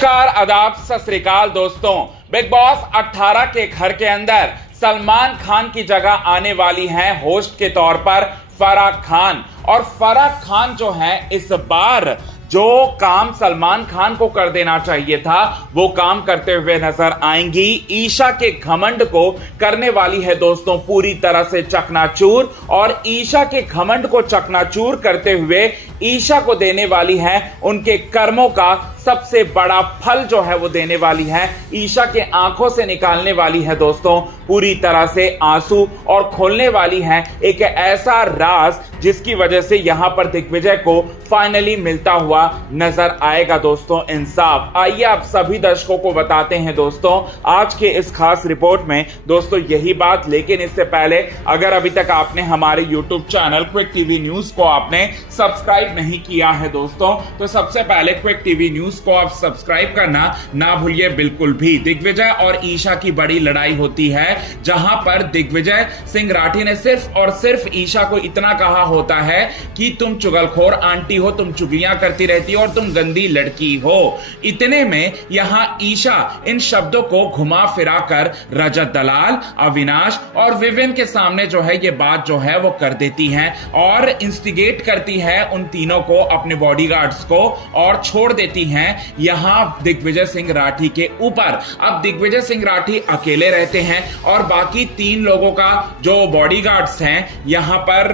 नमस्कार, आदाब, सत श्री अकाल दोस्तों। बिग बॉस 18 के घर के अंदर सलमान खान की जगह आने वाली हैं होस्ट के तौर पर फराह खान। और फराह खान जो है इस बार जो काम सलमान खान को कर देना चाहिए था वो काम करते हुए नजर आएंगी। ईशा के घमंड को करने वाली है दोस्तों पूरी तरह से चकनाचूर, और ईशा के घमंड को चकनाचूर करते हुए ईशा को देने वाली है उनके कर्मों का सबसे बड़ा फल जो है वो देने वाली है। ईशा के आंखों से निकालने वाली है दोस्तों पूरी तरह से आंसू, और खोलने वाली है एक ऐसा राज जिसकी वजह से यहां पर दिग्विजय को फाइनली मिलता हुआ नजर आएगा दोस्तों इंसाफ। आइए आप सभी दर्शकों को बताते हैं दोस्तों आज के इस खास रिपोर्ट में दोस्तों यही बात। लेकिन इससे पहले अगर अभी तक आपने हमारे YouTube channel quick TV news को आपने सब्सक्राइब नहीं किया है दोस्तों, तो सबसे पहले क्विक टीवी न्यूज को आप सब्सक्राइब करना ना भूलिए बिल्कुल भी। दिग्विजय और ईशा की बड़ी लड़ाई होती है जहां पर दिग्विजय सिंह राठी ने सिर्फ और सिर्फ ईशा को इतना कहा होता है कि तुम चुगलखोर आंटी हो, तुम चुगलियां करती रहती हो और तुम गंदी लड़की हो। इतने में यहां ईशा इन शब्दों को घुमा फिरा कर रजत दलाल, अविनाश और विवेन के सामने जो है ये बात जो है वो कर देती है और इंस्टिगेट करती है उन तीनों को, अपने बॉडीगार्ड्स को, और छोड़ देती हैं यहां दिग्विजय सिंह राठी के ऊपर। अब दिग्विजय सिंह राठी अकेले रहते हैं और बाकी तीन लोगों का जो बॉडीगार्ड्स हैं यहां पर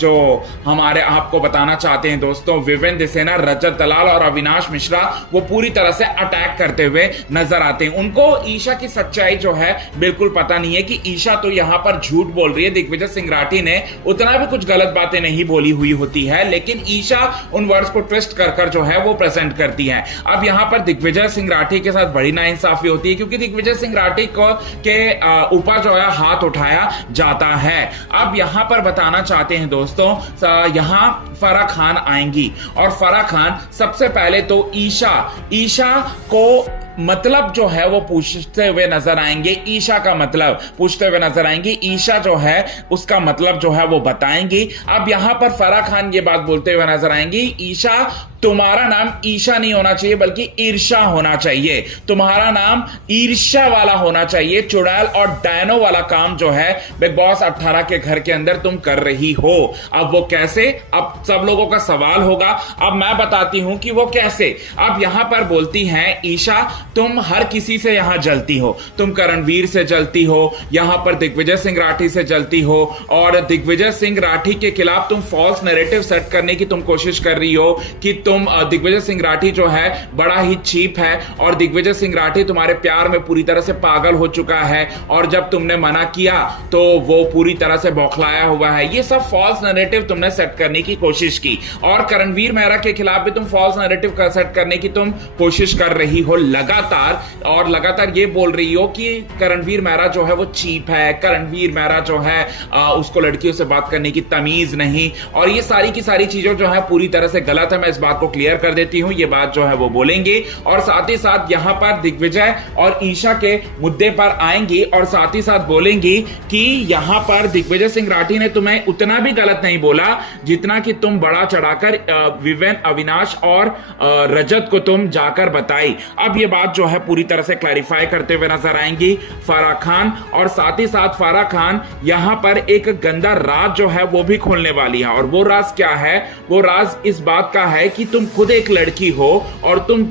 जो हमारे आपको बताना चाहते हैं दोस्तों विवेन दिसेना, रजत दलाल और अविनाश मिश्रा, वो पूरी तरह से अटैक करते हुए नजर आते हैं। उनको ईशा की सच्चाई जो है बिल्कुल पता नहीं है कि ईशा तो यहां पर झूठ बोल रही है, दिग्विजय सिंह राठी ने उतना भी कुछ गलत बातें नहीं बोली हुई होती है, लेकिन ईशा उन वर्ड्स को ट्विस्ट कर कर जो है वो प्रेजेंट करती है। अब यहां पर दिग्विजय सिंह राठी के साथ बड़ी नाइंसाफी होती है क्योंकि दिग्विजय सिंह राठी को के ऊपर जो है हाथ उठाया जाता है। अब यहां पर बताना चाहते हैं दोस्तों यहां फराह खान आएंगी और फराह खान सबसे पहले तो ईशा को मतलब जो है वो पूछते हुए नजर आएंगे। ईशा का मतलब पूछते हुए नजर आएंगे, ईशा जो है उसका मतलब जो है वो बताएंगी। अब यहां पर फराह खान ये बात बोलते हुए नजर आएंगी, ईशा तुम्हारा नाम ईशा नहीं होना चाहिए बल्कि ईर्षा होना चाहिए, तुम्हारा नाम ईर्ष्या वाला होना चाहिए। चुड़ैल और डायनो वाला काम जो है बिग बॉस 18 के घर के अंदर तुम कर रही हो। अब वो कैसे, अब सब लोगों का सवाल होगा, अब मैं बताती हूं कि वो कैसे। अब यहां पर बोलती हैं ईशा, तुम हर किसी से यहां जलती हो, तुम करणवीर से जलती हो, यहां पर दिग्विजय सिंह राठी से जलती हो, और दिग्विजय सिंह राठी के खिलाफ तुम फॉल्स नैरेटिव सेट करने की तुम कोशिश कर रही हो कि तुम दिग्विजय सिंह राठी जो है बड़ा ही चीप है और दिग्विजय सिंह राठी तुम्हारे प्यार में पूरी तरह से पागल हो चुका है, और जब तुमने मना किया तो वो पूरी तरह से बौखलाया हुआ है। ये सब फॉल्स नैरेटिव तुमने सेट करने की कोशिश की, और करणवीर मेहरा के खिलाफ भी तुम फॉल्स नैरेटिव सेट करने की तुम कोशिश कर रही हो लगातार, और लगातार ये बोल रही हो कि करणवीर मेहरा जो है वो चीप है, करणवीर मेहरा जो है उसको लड़कियों से बात करने की तमीज नहीं, और ये सारी की सारी चीजें जो है पूरी तरह से गलत है। मैं इस बात को क्लियर कर देती हूं, ये बात जो है वो बोलेंगे, और साथ ही साथ यहां पर दिग्विजय और ईशा के मुद्दे पर आएंगी और साथ ही साथ बोलेंगी कि यहां पर दिग्विजय सिंह राठी ने तुम्हें उतना भी गलत नहीं बोला जितना कि तुम बड़ा चढ़ाकर विवेन, अविनाश और रजत को तुम जाकर बताई। अब ये बात जो है पूरी तरह से क्लैरिफाई करते हुए नजर आएंगी फराह खान, और साथ ही साथ फराह खान यहां पर एक गंदा राज जो है वो भी खोलने वाली है। और वो राज क्या है, वो राज इस बात का है कि तुम खुद एक लड़की हो और तुम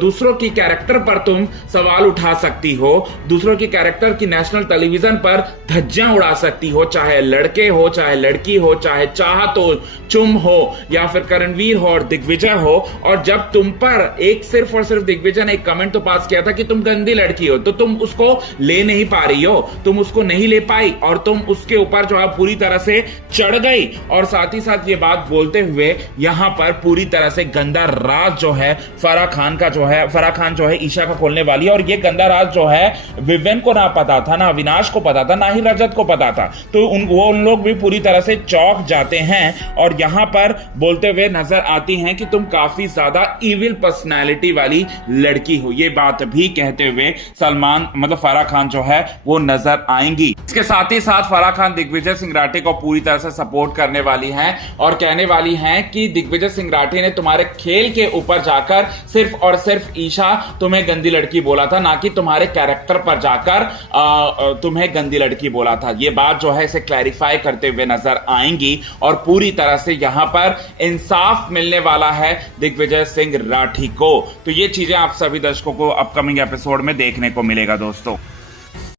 दूसरों की कैरेक्टर पर तुम सवाल उठा सकती हो, दूसरों की कैरेक्टर की नेशनल टेलीविजन पर धज्जियां उड़ा सकती हो, चाहे लड़के हो, चाहे लड़की हो, चाहे चाहत हो, चुम हो, या फिर करणवीर हो और दिग्विजय हो। और जब तुम पर एक सिर्फ और सिर्फ दिग्विजय ने एक कमेंट तो पास किया था कि तुम गंदी लड़की हो, तो तुम उसको ले नहीं पा रही हो, तुम उसको नहीं ले पाई और तुम उसके ऊपर जो है पूरी तरह से चढ़ गई। और साथ ही साथ ये बात बोलते हुए यहां पर पूरी तरह से गंदा राज जो है फराह खान जो है ईशा का खोलने वाली है। और ये गंदा राज जो है विवेन को ना पता था, ना अविनाश को पता था, ना ही रजत को पता था, तो उन लोग भी पूरी तरह से चौंक जाते हैं और यहां पर बोलते हुए नजर आती हैं कि तुम काफी ज्यादा इविल पर्सनैलिटी वाली लड़की हो। ये बात भी कहते हुए फराह खान जो है वो नजर आएंगी। इसके साथ ही साथ फराह खान दिग्विजय सिंह राठी को पूरी तरह से सपोर्ट करने वाली हैं और कहने वाली हैं कि दिग्विजय सिंह राठी ने तुम्हारे खेल के ऊपर जाकर सिर्फ और सिर्फ ईशा तुम्हें गंदी लड़की बोला था, ना कि तुम्हारे कैरेक्टर पर जाकर तुम्हें गंदी लड़की बोला था। ये बात जो है इसे क्लैरिफाई करते हुए नजर आएंगी और पूरी तरह से यहां पर इंसाफ मिलने वाला है दिग्विजय सिंह राठी को। तो ये चीजें आप सभी दर्शकों को अपकमिंग एपिसोड में देखने को मिलेगा दोस्तों।